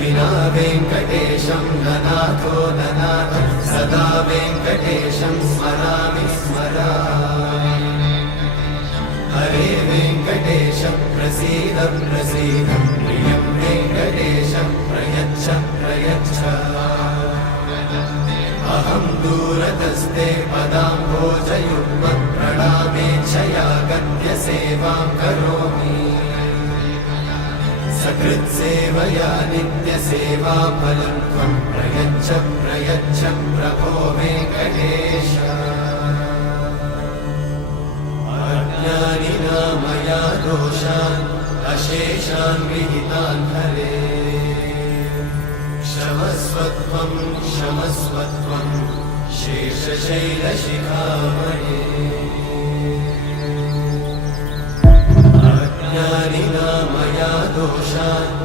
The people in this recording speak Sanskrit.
विना वेङ्कटेशं ननाथो ननाथ सदा वेङ्कटेशं स्मरामि स्मरामि हरे वेङ्कटेश प्रसीद प्रसीद प्रियं वेङ्कटेश प्रयच्छ प्रयच्छ अहं दूरतस्ते पदाम्भोजयुग्मं प्रणामेच्छया गद्य सेवां करोमि सकृत्सेवया नित्यसेवाफलं त्वं प्रयच्छ प्रयच्छ प्रभो वेङ्कटेश अज्ञानिना मया दोषान् अशेषान् विहितान् हरे क्षमस्वत्वं क्षमस्वत्वं शेषशैलशिखामणे अज्ञानिना मया दोषान्